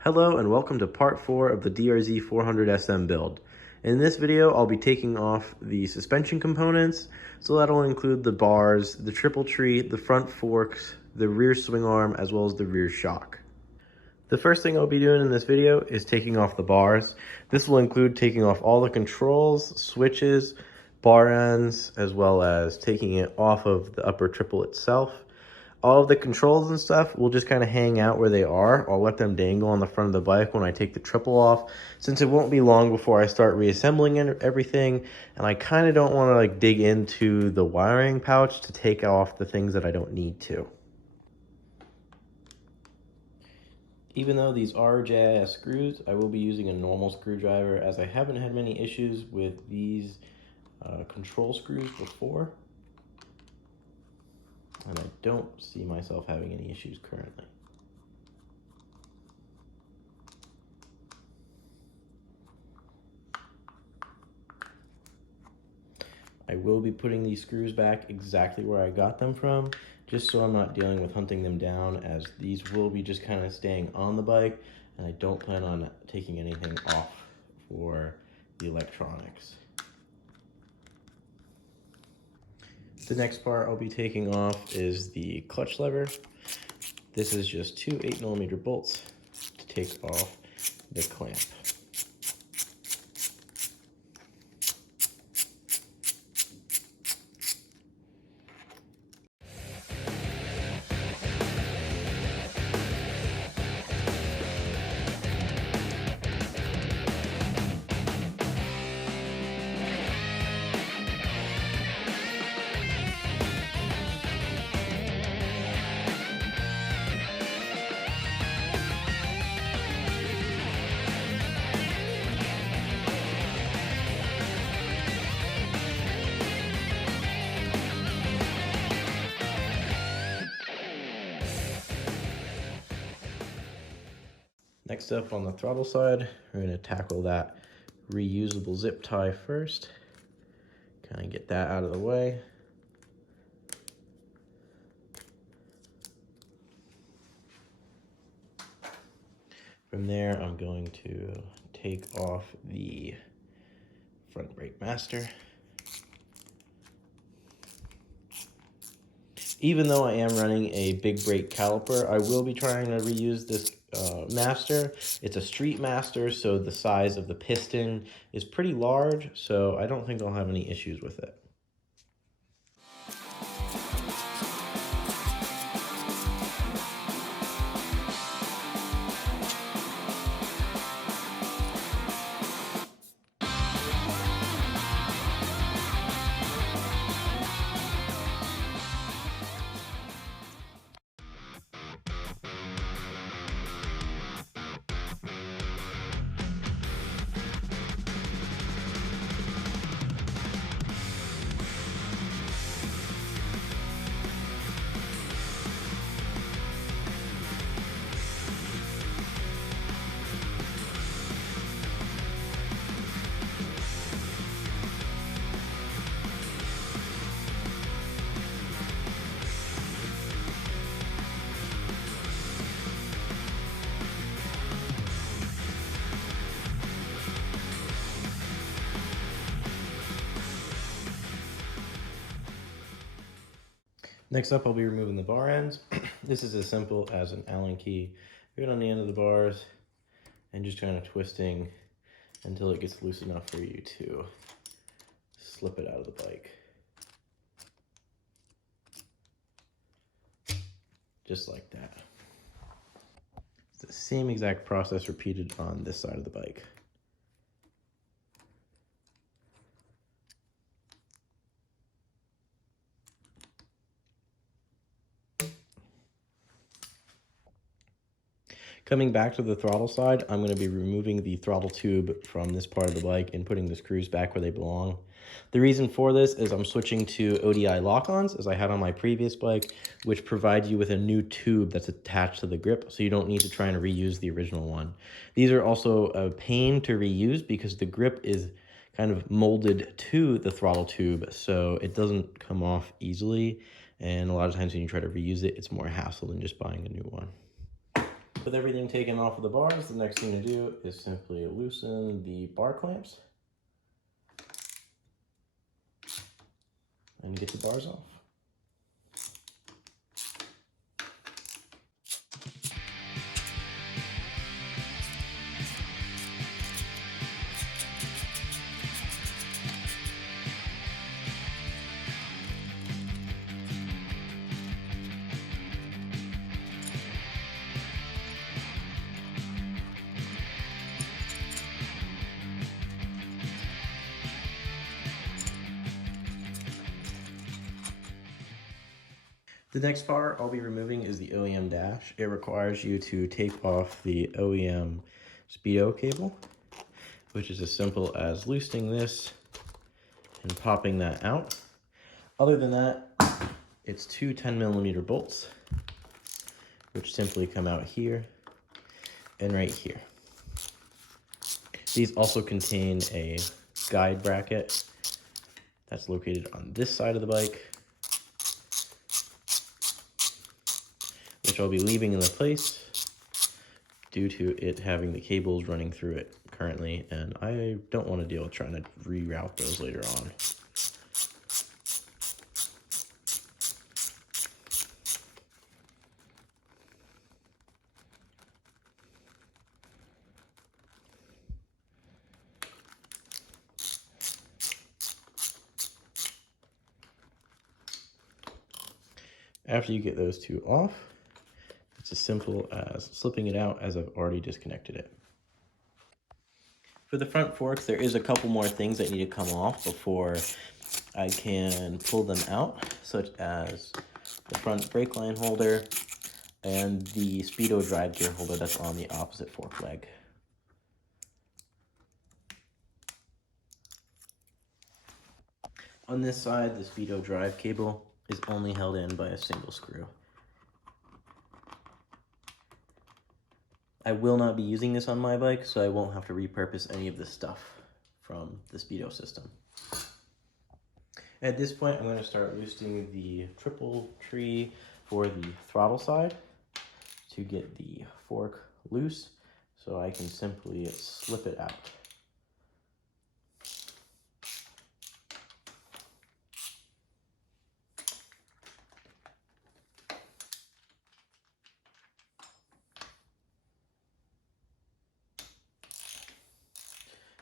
Hello and welcome to part 4 of the Drz400sm build. In this video, I'll be taking off the suspension components, so that'll include the bars, the triple tree, the front forks, the rear swing arm, as well as the rear shock. The first thing I'll be doing in this video is taking off the bars. This will include taking off all the controls, switches, bar ends, as well as taking it off of the upper triple itself. All of the controls and stuff will just kind of hang out where they are. I'll let them dangle on the front of the bike when I take the triple off, since it won't be long before I start reassembling everything, and I kind of don't want to dig into the wiring pouch to take off the things that I don't need to. Even though these are JIS screws, I will be using a normal screwdriver as I haven't had many issues with these control screws before. And I don't see myself having any issues currently. I will be putting these screws back exactly where I got them from, just so I'm not dealing with hunting them down, as these will be just kind of staying on the bike, and I don't plan on taking anything off for the electronics. The next part I'll be taking off is the clutch lever. This is just two 8mm bolts to take off the clamp. Next up on the throttle side, we're going to tackle that reusable zip tie first. Kind of get that out of the way. From there, I'm going to take off the front brake master. Even though I am running a big brake caliper, I will be trying to reuse this master. It's a street master, so the size of the piston is pretty large, so I don't think I'll have any issues with it. Next up, I'll be removing the bar ends. This is as simple as an Allen key. Put it on the end of the bars and just kind of twisting until it gets loose enough for you to slip it out of the bike. Just like that. It's the same exact process repeated on this side of the bike. Coming back to the throttle side, I'm going to be removing the throttle tube from this part of the bike and putting the screws back where they belong. The reason for this is I'm switching to ODI lock-ons, as I had on my previous bike, which provide you with a new tube that's attached to the grip, so you don't need to try and reuse the original one. These are also a pain to reuse because the grip is kind of molded to the throttle tube, so it doesn't come off easily, and a lot of times when you try to reuse it, it's more hassle than just buying a new one. With everything taken off of the bars, the next thing to do is simply loosen the bar clamps and get the bars off. The next part I'll be removing is the OEM dash. It requires you to take off the OEM speedo cable, which is as simple as loosening this and popping that out. Other than that, it's two 10mm bolts, which simply come out here and right here. These also contain a guide bracket that's located on this side of the bike, which I'll be leaving in the place due to it having the cables running through it currently, and I don't want to deal with trying to reroute those later on. After you get those two off, it's as simple as slipping it out, as I've already disconnected it. For the front forks, there is a couple more things that need to come off before I can pull them out, such as the front brake line holder and the speedo drive gear holder that's on the opposite fork leg. On this side, the speedo drive cable is only held in by a single screw. I will not be using this on my bike, so I won't have to repurpose any of the stuff from the speedo system. At this point, I'm going to start loosening the triple tree for the throttle side to get the fork loose, so I can simply slip it out.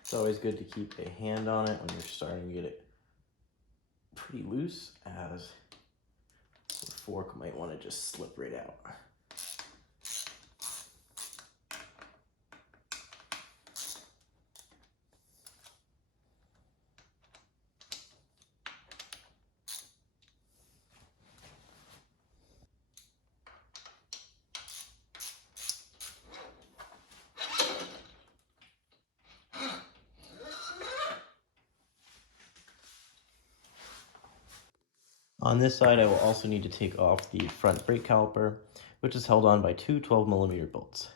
It's always good to keep a hand on it when you're starting to get it pretty loose, as the fork might want to just slip right out. On this side, I will also need to take off the front brake caliper, which is held on by two 12mm bolts.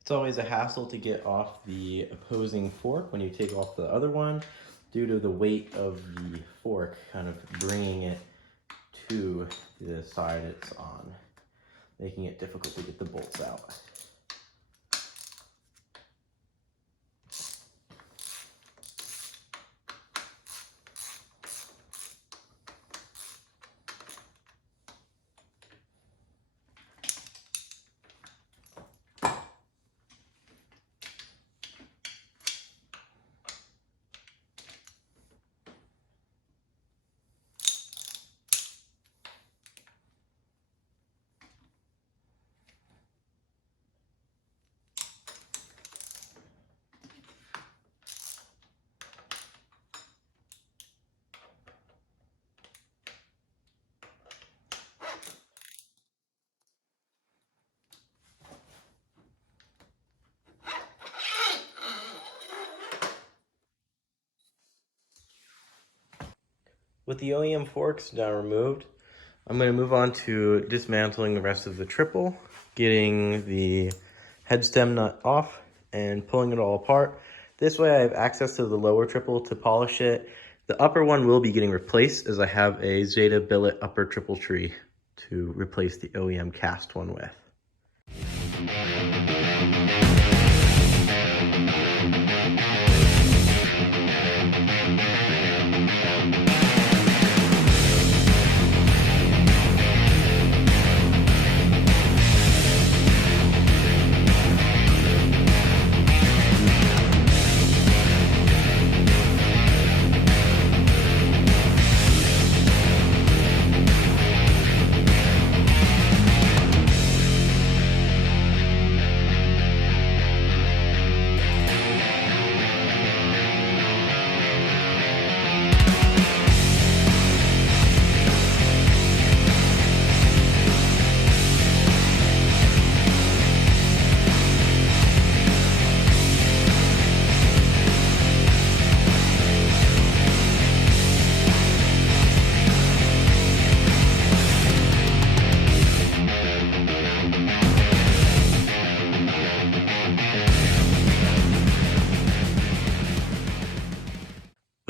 It's always a hassle to get off the opposing fork when you take off the other one, due to the weight of the fork kind of bringing it to the side it's on, making it difficult to get the bolts out. With the OEM forks now removed, I'm going to move on to dismantling the rest of the triple, getting the head stem nut off and pulling it all apart. This way I have access to the lower triple to polish it. The upper one will be getting replaced as I have a Zeta billet upper triple tree to replace the OEM cast one with.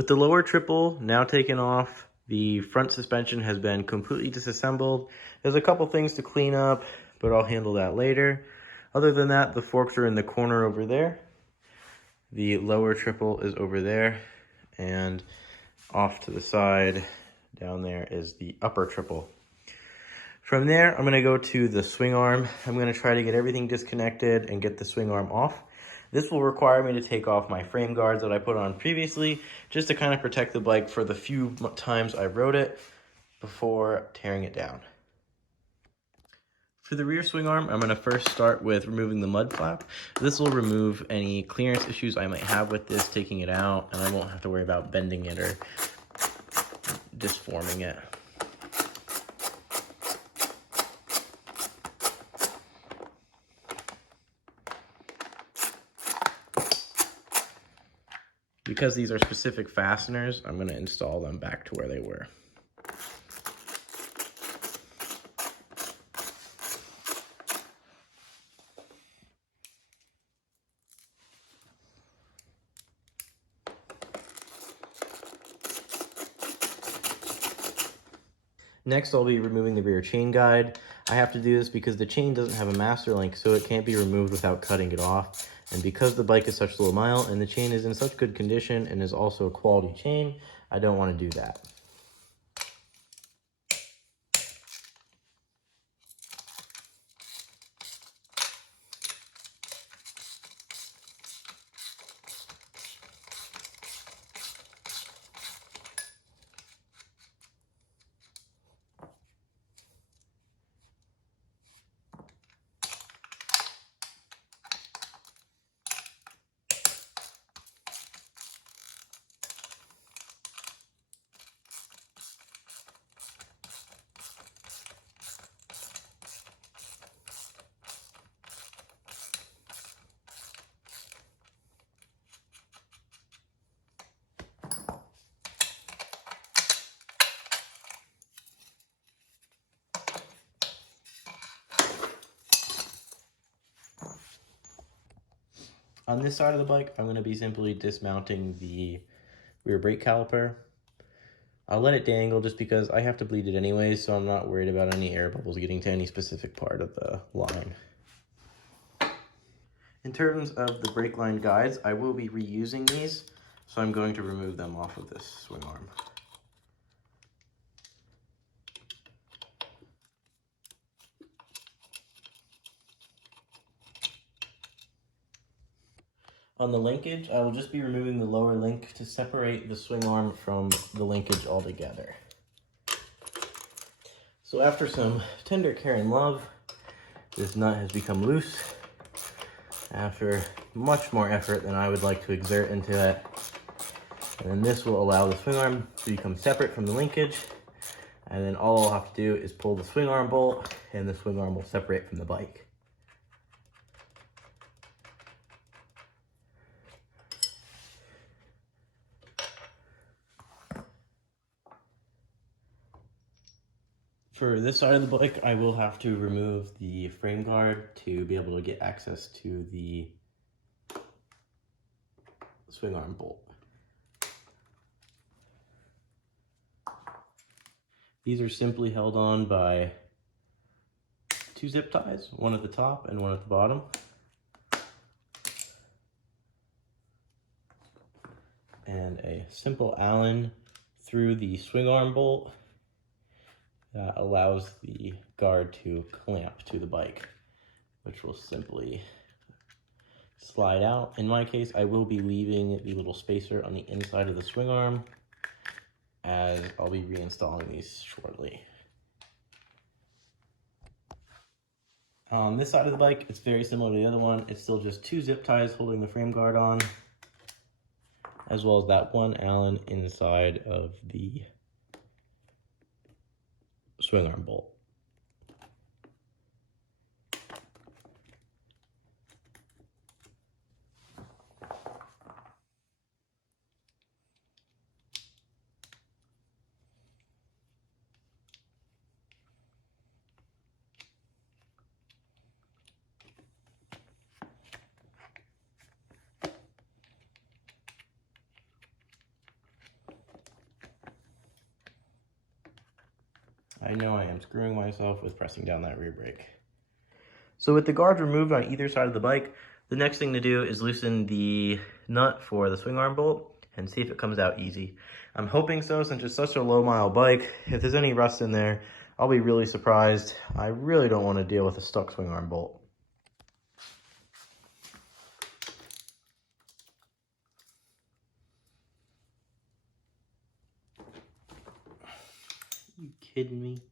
With the lower triple now taken off, the front suspension has been completely disassembled. There's a couple things to clean up, but I'll handle that later. Other than that, the forks are in the corner over there. The lower triple is over there, and off to the side down there is the upper triple. From there, I'm gonna go to the swing arm. I'm gonna try to get everything disconnected and get the swing arm off. This will require me to take off my frame guards that I put on previously, just to kind of protect the bike for the few times I rode it before tearing it down. For the rear swing arm, I'm gonna first start with removing the mud flap. This will remove any clearance issues I might have with this, taking it out, and I won't have to worry about bending it or disforming it. Because these are specific fasteners, I'm going to install them back to where they were. Next, I'll be removing the rear chain guide. I have to do this because the chain doesn't have a master link, so it can't be removed without cutting it off. And because the bike is such low mile and the chain is in such good condition and is also a quality chain, I don't want to do that. On this side of the bike, I'm going to be simply dismounting the rear brake caliper. I'll let it dangle just because I have to bleed it anyways, so I'm not worried about any air bubbles getting to any specific part of the line. In terms of the brake line guides, I will be reusing these, so I'm going to remove them off of this swing arm. On the linkage, I will just be removing the lower link to separate the swing arm from the linkage altogether. So after some tender care and love, this nut has become loose after much more effort than I would like to exert into it. And then this will allow the swing arm to become separate from the linkage. And then all I'll have to do is pull the swing arm bolt and the swing arm will separate from the bike. For this side of the bike, I will have to remove the frame guard to be able to get access to the swing arm bolt. These are simply held on by 2 zip ties, one at the top and one at the bottom. And a simple Allen through the swing arm bolt that allows the guard to clamp to the bike, which will simply slide out. In my case, I will be leaving the little spacer on the inside of the swing arm, as I'll be reinstalling these shortly. On this side of the bike, it's very similar to the other one. It's still just 2 zip ties holding the frame guard on, as well as that one Allen inside of the swing arm bolt. I know I am screwing myself with pressing down that rear brake. So with the guards removed on either side of the bike, the next thing to do is loosen the nut for the swing arm bolt and see if it comes out easy. I'm hoping so, since it's such a low mile bike. If there's any rust in there, I'll be really surprised. I really don't want to deal with a stuck swing arm bolt. You kidding me?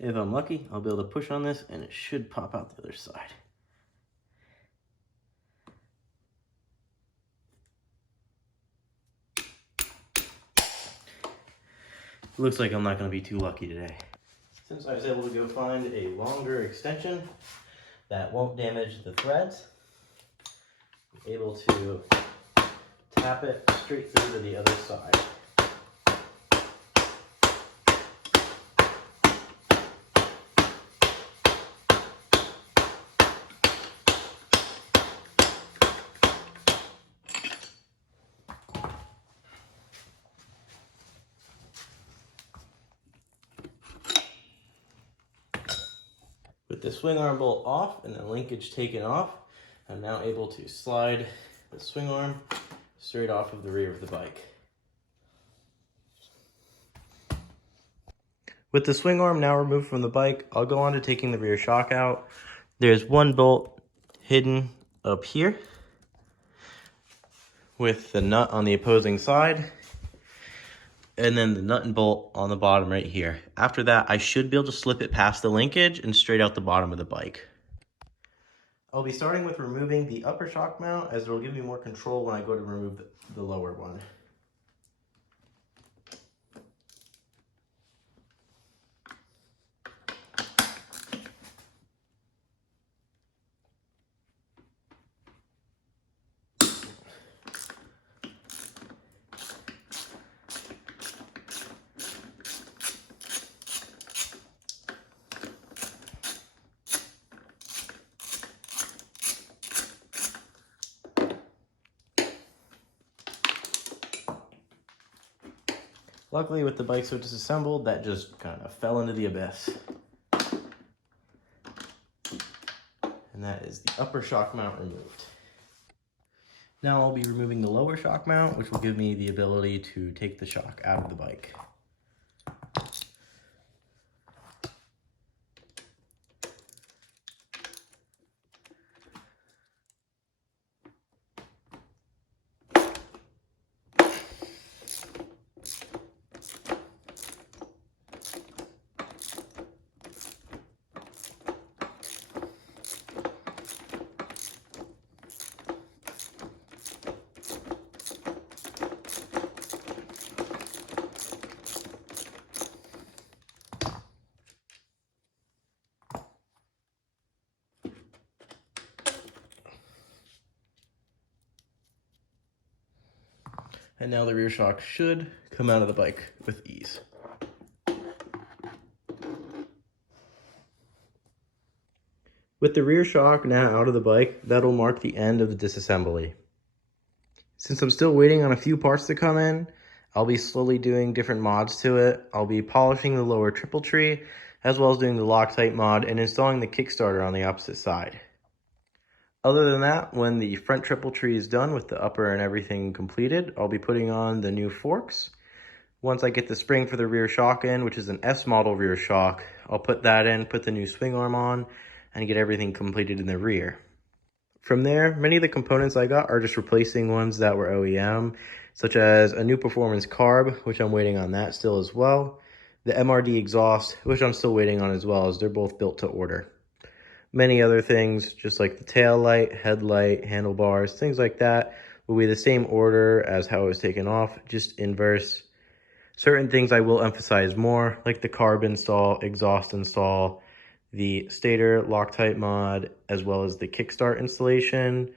If I'm lucky, I'll be able to push on this and it should pop out the other side. Looks like I'm not going to be too lucky today. Since I was able to go find a longer extension that won't damage the threads, I'm able to tap it straight through to the other side. With the swing arm bolt off and the linkage taken off, I'm now able to slide the swing arm straight off of the rear of the bike. With the swing arm now removed from the bike, I'll go on to taking the rear shock out. There's one bolt hidden up here with the nut on the opposing side, and then the nut and bolt on the bottom right here. After that, I should be able to slip it past the linkage and straight out the bottom of the bike. I'll be starting with removing the upper shock mount, as it will give me more control when I go to remove the lower one. Luckily, with the bike so disassembled, that just kind of fell into the abyss. And that is the upper shock mount removed. Now I'll be removing the lower shock mount, which will give me the ability to take the shock out of the bike. And now the rear shock should come out of the bike with ease. With the rear shock now out of the bike, that'll mark the end of the disassembly. Since I'm still waiting on a few parts to come in, I'll be slowly doing different mods to it. I'll be polishing the lower triple tree, as well as doing the Loctite mod and installing the Kickstarter on the opposite side. Other than that, when the front triple tree is done with the upper and everything completed, I'll be putting on the new forks. Once I get the spring for the rear shock in, which is an S model rear shock, I'll put that in, put the new swing arm on, and get everything completed in the rear. From there, many of the components I got are just replacing ones that were OEM, such as a new performance carb, which I'm waiting on that still as well. The MRD exhaust, which I'm still waiting on as well, as they're both built to order. Many other things, just like the tail light, headlight, handlebars, things like that, will be the same order as how it was taken off, just inverse. Certain things I will emphasize more, like the carb install, exhaust install, the stator Loctite mod, as well as the kickstart installation,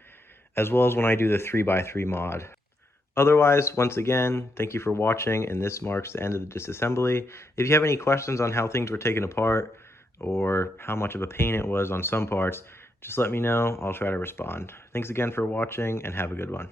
as well as when I do the 3x3 mod. Otherwise, once again, thank you for watching, and this marks the end of the disassembly. If you have any questions on how things were taken apart, or how much of a pain it was on some parts, just let me know. I'll try to respond. Thanks again for watching, and have a good one.